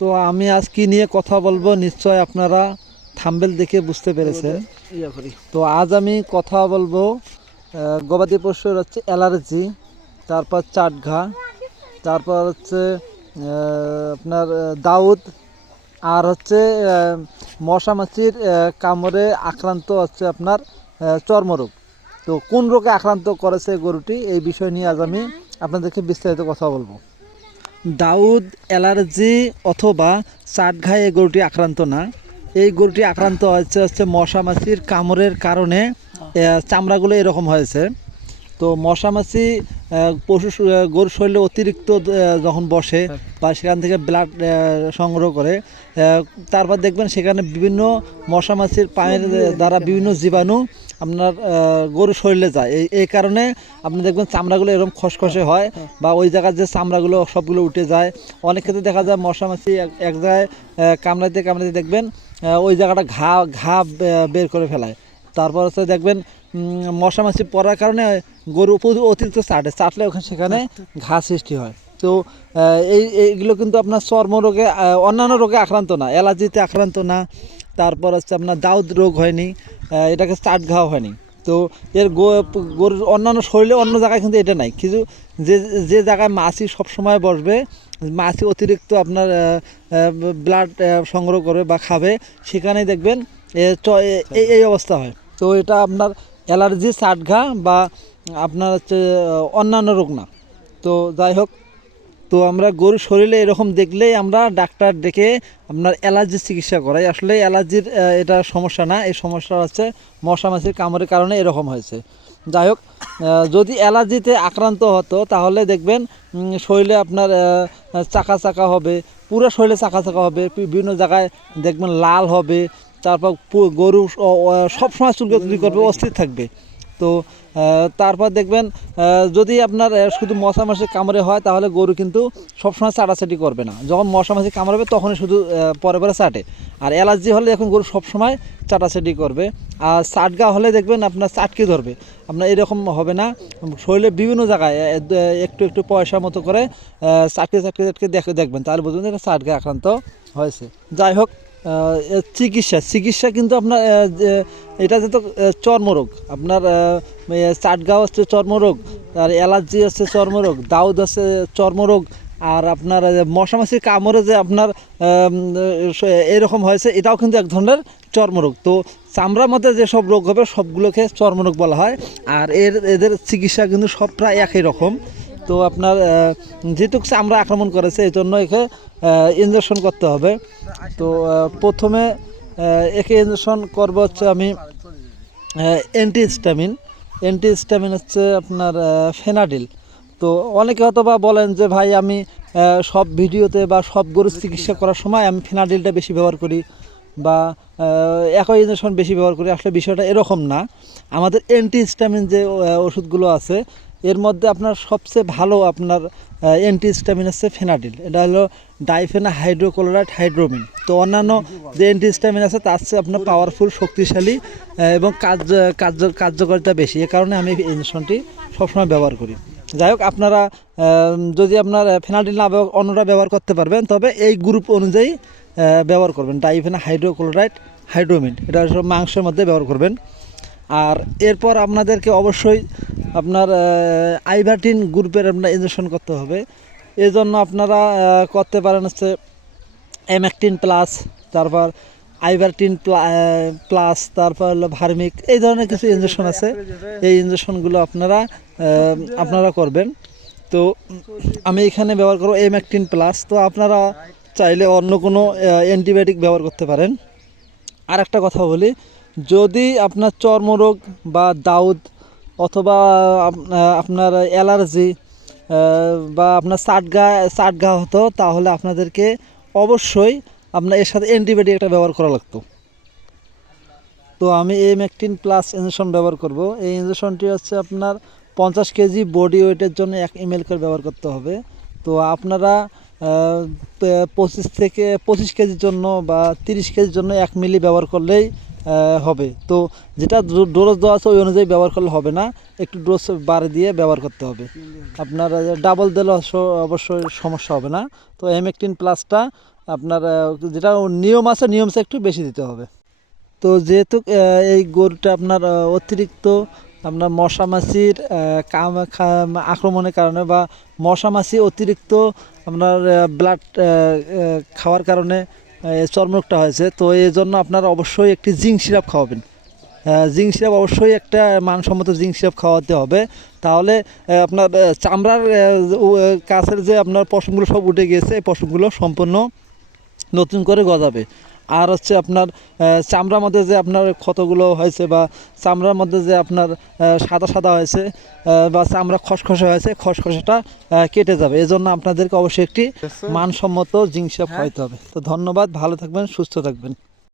তো আমি আজ কি নিয়ে কথা বলবো নিশ্চয় আপনারা থাম্বনেল দেখে বুঝতে পেরেছেন। তো আজ আমি কথা বলবো গবাদি পশুর হচ্ছে অ্যালার্জি, তারপর চাটঘা, তারপর হচ্ছে আপনার দাউদ, আর হচ্ছে মশা মাছির কামড়ে আক্রান্ত হচ্ছে আপনার চর্মরোগ। তো কোন রোগে আক্রান্ত করেছে গরুটি, এই বিষয় নিয়ে আজ আমি আপনাদেরকে বিস্তারিত কথা বলবো। দাউদ অ্যালার্জি অথবা চাটঘায় এই গরুটি আক্রান্ত না। এই গরুটি আক্রান্ত হচ্ছে মশা মাছির কামড়ের কারণে চামড়াগুলো এরকম হয়েছে। তো মশা মাছি গরুর শরীরে অতিরিক্ত যখন বসে বা সেখান থেকে ব্লাড সংগ্রহ করে, তারপর দেখবেন সেখানে বিভিন্ন মশা মাছির পায়ের দ্বারা বিভিন্ন জীবাণু আপনার গরুর শরীরে যায়। এই কারণে আপনি দেখবেন চামড়াগুলো এরকম খসখসে হয় বা ওই জায়গার যে চামড়াগুলো সবগুলো উঠে যায়। অনেক ক্ষেত্রে দেখা যায় মশা মাছি এক জায়গায় কামড়াইতে কামড়াইতে দেখবেন ওই জায়গাটা ঘা বের করে ফেলায়। তারপর হচ্ছে দেখবেন মশা মাছি পড়ার কারণে গরু অতিরিক্ত চাটলে ওখানে সেখানে ঘা সৃষ্টি হয়। তো এইগুলো কিন্তু আপনার চর্মরোগে অন্যান্য রোগে আক্রান্ত না, অ্যালার্জিতে আক্রান্ত না। তারপর হচ্ছে আপনার দাউদ রোগ হয়নি, এটাকে চাট ঘাও হয়নি। তো এর গরুর অন্যান্য শরীরে অন্য জায়গায় কিন্তু এটা নাই। কিছু যে জায়গায় মাছি সবসময় বসবে, মাছি অতিরিক্ত আপনার ব্লাড সংগ্রহ করবে বা খাবে, সেখানেই দেখবেন এই অবস্থা হয়। তো এটা আপনার অ্যালার্জি চাটঘা বা আপনার হচ্ছে অন্যান্য রোগ না। তো যাই হোক, তো আমরা গরুর শরীরে এরকম দেখলেই আমরা ডাক্তার ডেকে আপনার অ্যালার্জির চিকিৎসা করাই। আসলে অ্যালার্জির এটা সমস্যা না, এই সমস্যা হচ্ছে মশা মাছির কামড়ের কারণে এরকম হয়েছে। যাই হোক, যদি অ্যালার্জিতে আক্রান্ত হতো তাহলে দেখবেন শরীরে আপনার চাকা চাকা হবে, পুরো শরীরে চাকা চাকা হবে, বিভিন্ন জায়গায় দেখবেন লাল হবে। তারপর গরু সবসময় চুলকাচুলি করবে, অস্থির থাকবে। তো তারপর দেখবেন যদি আপনার শুধু মশা মাছির কামড়ে হয় তাহলে গরু কিন্তু সবসময় চাটাচাটি করবে না। যখন মশা মাছি কামড়াবে তখনই শুধু পরে পরে চাটে। আর অ্যালার্জি হলে এখন গরু সবসময় চাটাচাটি করবে। আর চাটগা হলে দেখবেন আপনার চাটকে ধরবে, আপনার এরকম হবে না। শরীরে বিভিন্ন জায়গায় একটু একটু পয়সা মতো করে চাটকে চাটকে চাটকে দেখবেন, তাহলে বুঝবেন এটা চাটগা আক্রান্ত হয়েছে। যাই হোক, চিকিৎসা কিন্তু আপনার এটা যেহেতু চর্মরোগ, আপনার চাটগাঁও হচ্ছে চর্মরোগ, আর অ্যালার্জি হচ্ছে চর্মরোগ, দাউদ হচ্ছে চর্মরোগ, আর আপনার মশা মাছির কামড়ে যে আপনার এরকম হয়েছে এটাও কিন্তু এক ধরনের চর্মরোগ। তো চামড়ার মধ্যে যেসব রোগ হবে সবগুলোকে চর্মরোগ বলা হয়। আর এদের চিকিৎসা কিন্তু সব প্রায় একই রকম। তো আপনার যেহেতু চামড়া আক্রমণ করেছে এই জন্য একে ইঞ্জেকশন করতে হবে। তো প্রথমে একে ইঞ্জেকশন করবো হচ্ছে আমি অ্যান্টিহিস্টামিন হচ্ছে আপনার ফেনাডিল। তো অনেকে হয়তো বা বলেন যে ভাই আমি সব ভিডিওতে বা সব গরুর চিকিৎসা করার সময় আমি ফেনাডিলটা বেশি ব্যবহার করি বা একই ইঞ্জেকশন বেশি ব্যবহার করি। আসলে বিষয়টা এরকম না। আমাদের অ্যান্টিহিস্টামিন যে ওষুধগুলো আছে এর মধ্যে আপনার সবচেয়ে ভালো আপনার অ্যান্টিহিস্টামিন হচ্ছে ফেনাডিল। এটা হলো ডাইফেনা হাইড্রোক্লোরাইড হাইড্রোমিন। তো অন্যান্য যে অ্যান্টিহিস্টামিন আছে তার চেয়ে আপনার পাওয়ারফুল, শক্তিশালী এবং কার্যকারিতা বেশি। এ কারণে আমি এই ইঞ্জেকশনটি সবসময় ব্যবহার করি। যাই হোক, আপনারা যদি আপনার ফেনাডিল না অন্যরা ব্যবহার করতে পারবেন, তবে এই গ্রুপ অনুযায়ী ব্যবহার করবেন। ডাইফেনা হাইড্রোক্লোরাইড হাইড্রোমিন এটা সব মাংসের মধ্যে ব্যবহার করবেন। আর এরপর আপনাদেরকে অবশ্যই আপনার আইভারটিন গ্রুপের আপনার ইঞ্জেকশন করতে হবে। এই জন্য আপনারা করতে পারেন হচ্ছে এমেকটিন প্লাস, তারপর আইভারটিন প্লাস, তারপর হলো ভার্মিক, এই ধরনের কিছু ইঞ্জেকশন আছে। এই ইঞ্জেকশনগুলো আপনারা করবেন। তো আমি এখানে ব্যবহার করব এমেকটিন প্লাস। তো আপনারা চাইলে অন্য কোনো অ্যান্টিবায়োটিক ব্যবহার করতে পারেন। আর একটা কথা বলি, যদি আপনার চর্মরোগ বা দাউদ অথবা আপনার অ্যালার্জি বা আপনার চাটগা হতো, তাহলে আপনাদেরকে অবশ্যই আপনার এর সাথে অ্যান্টিবায়োটিক একটা ব্যবহার করা লাগতো। তো আমি এমেকটিন প্লাস ইঞ্জেকশন ব্যবহার করব। এই ইঞ্জেকশনটি হচ্ছে আপনার 50 কেজি বডি ওয়েটের জন্য 1 ml করে ব্যবহার করতে হবে। তো আপনারা 25 কেজির জন্য বা 30 কেজির জন্য 1 মিলি ব্যবহার করলেই হবে। তো যেটা ডোজ দেওয়া আছে ওই অনুযায়ী ব্যবহার করলে হবে না, একটু ডোজ বাড়ে দিয়ে ব্যবহার করতে হবে। আপনার ডাবল দিলে অবশ্যই সমস্যা হবে না। তো এমেকটিন প্লাসটা আপনার যেটা নিয়ম আছে নিয়মসে একটু বেশি দিতে হবে। তো যেহেতু এই গরুটা আপনার অতিরিক্ত আপনার মশা মাছির আক্রমণের কারণে বা মশা মাছি অতিরিক্ত আপনার ব্লাড খাওয়ার কারণে চর্মরোগটা হয়েছে, তো এই জন্য আপনার অবশ্যই একটি জিঙ্ক সিরাপ খাওয়াবেন। জিঙ্ক সিরাপ অবশ্যই একটা মানসম্মত জিঙ্ক সিরাপ খাওয়াতে হবে, তাহলে আপনার চামড়ার কাছের যে আপনার পশমগুলো সব উঠে গিয়েছে এই পশমগুলো সম্পূর্ণ নতুন করে গজাবে। আর হচ্ছে আপনার চামড়ার মধ্যে যে আপনার ক্ষতগুলো হয়েছে বা চামড়ার মধ্যে যে আপনার সাদা সাদা হয়েছে বা চামড়া খসখসে হয়েছে খসখসেটা কেটে যাবে। এজন্য আপনাদেরকে অবশ্যই একটি মানসম্মত জিনিস খাওয়াইতে হবে। তো ধন্যবাদ, ভালো থাকবেন, সুস্থ থাকবেন।